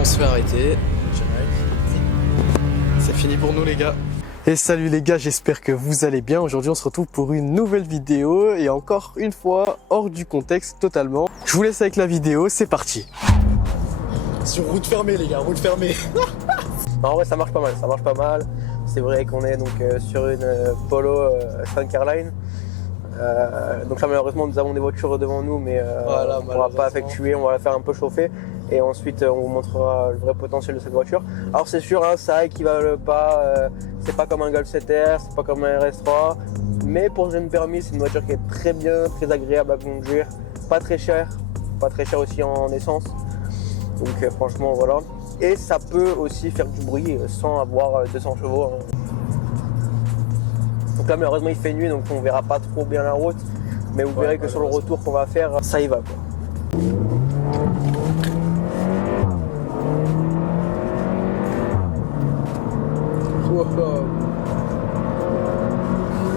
on se fait arrêter. C'est fini pour nous les gars. Et salut les gars, j'espère que vous allez bien. Aujourd'hui on se retrouve pour une nouvelle vidéo et encore une fois hors du contexte totalement. Je vous laisse avec la vidéo, c'est parti. Sur route fermée les gars, route fermée. En vrai ça marche pas mal, C'est vrai qu'on est donc sur une Polo Sun Airline. Donc là malheureusement nous avons des voitures devant nous, mais Voilà, on va pas effectuer, on va la faire un peu chauffer et ensuite on vous montrera le vrai potentiel de cette voiture. Alors c'est sûr, hein, ça équivalent pas, c'est pas comme un Golf 7R, c'est pas comme un RS3, mais pour jeune permis c'est une voiture qui est très bien, très agréable à conduire, pas très cher aussi en essence, donc franchement voilà. Et ça peut aussi faire du bruit sans avoir 200 chevaux. Hein. Donc là malheureusement il fait nuit, donc on verra pas trop bien la route, mais vous verrez que sur le retour qu'on va faire, ça y va quoi.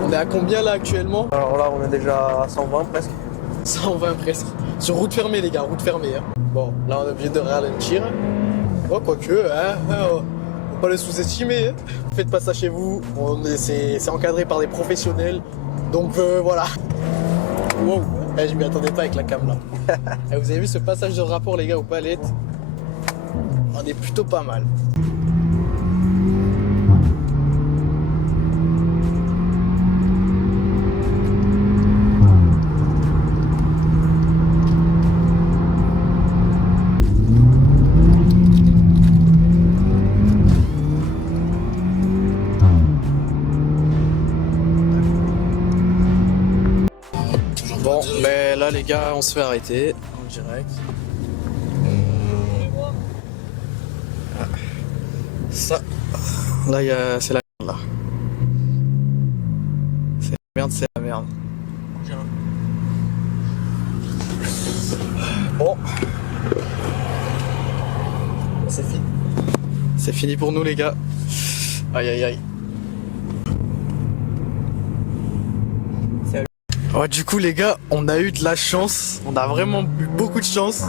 On est à combien là actuellement? Alors là on est déjà à 120 presque. 120 presque. Sur route fermée les gars, route fermée. Hein. Bon, là on est obligé de ralentir. Oh quoique, hein, faut pas le sous-estimer. Hein. Faites pas ça chez vous. C'est encadré par des professionnels. Donc voilà. Wow, je m'y attendais pas avec la cam là. Vous avez vu ce passage de rapport les gars aux palettes? On est plutôt pas mal. Bon, ben là les gars, on se fait arrêter en direct. Ça, là c'est la merde là. C'est la merde, c'est la merde. Bon, c'est fini. C'est fini pour nous les gars. Aïe aïe aïe. Ouais, du coup les gars, on a eu de la chance, on a vraiment eu beaucoup de chance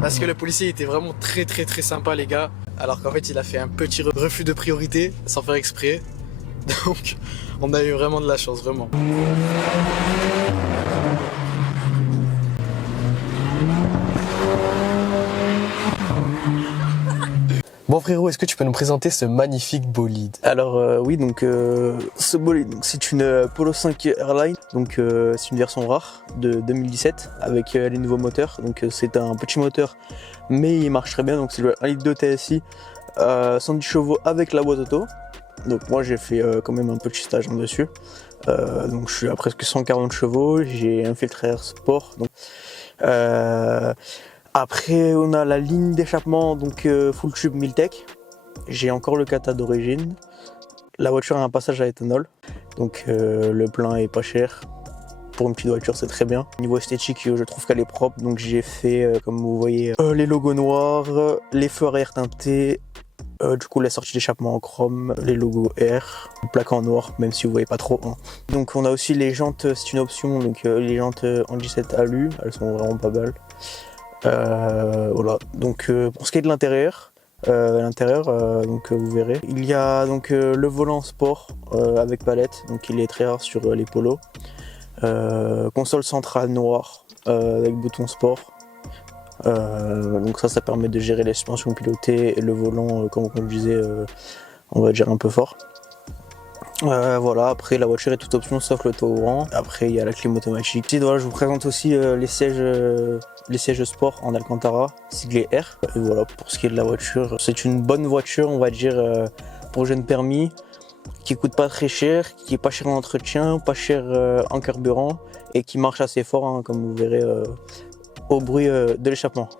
parce que le policier était vraiment très sympa les gars, alors qu'en fait il a fait un petit refus de priorité sans faire exprès, donc on a eu vraiment de la chance, vraiment. Bon frérot, est-ce que tu peux nous présenter ce magnifique bolide? Alors oui, donc ce bolide, c'est une Polo 5 Airline, donc c'est une version rare de 2017 avec les nouveaux moteurs. Donc c'est un petit moteur, mais il marche très bien. Donc c'est le 1 litre de TSI, 110 chevaux avec la boîte auto. Donc moi j'ai fait quand même un petit stage en dessus. Donc je suis à presque 140 chevaux. J'ai un filtre air sport. Donc, après on a la ligne d'échappement, donc full tube Miltech. J'ai encore le kata d'origine. La voiture a un passage à éthanol, donc le plein est pas cher. Pour une petite voiture c'est très bien. Niveau esthétique je trouve qu'elle est propre, donc j'ai fait comme vous voyez les logos noirs, les feux arrière teintés, du coup la sortie d'échappement en chrome, les logos R, plaque en noir même si vous voyez pas trop. Hein. Donc on a aussi les jantes, c'est une option, donc les jantes en 17 alu, elles sont vraiment pas belles. Voilà, donc pour ce qui est de l'intérieur, donc vous verrez, il y a donc le volant sport avec palette, donc il est très rare sur les polos, console centrale noire avec bouton sport, donc ça permet de gérer les suspensions pilotées et le volant comme on disait, on va dire un peu fort. Voilà, après la voiture est toute option sauf le toboggan. Après il y a la clim automatique. Et voilà, je vous présente aussi les sièges sport en Alcantara, siglé R. Et voilà, pour ce qui est de la voiture, c'est une bonne voiture, on va dire, pour jeune permis, qui coûte pas très cher, qui est pas cher en entretien, pas cher en carburant, et qui marche assez fort, hein, comme vous verrez au bruit de l'échappement.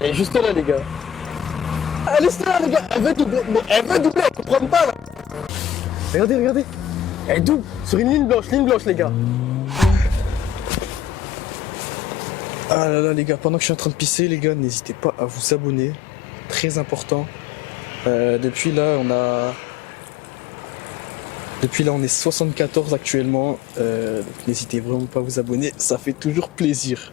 Elle est juste là, les gars. Elle est là, les gars. Elle veut doubler. Mais elle veut doubler, elle comprend pas, là. Regardez, regardez. Elle double sur une ligne blanche, les gars. Ah là là les gars, pendant que je suis en train de pisser les gars, n'hésitez pas à vous abonner, très important. Depuis là on est 74 actuellement, donc n'hésitez vraiment pas à vous abonner, ça fait toujours plaisir.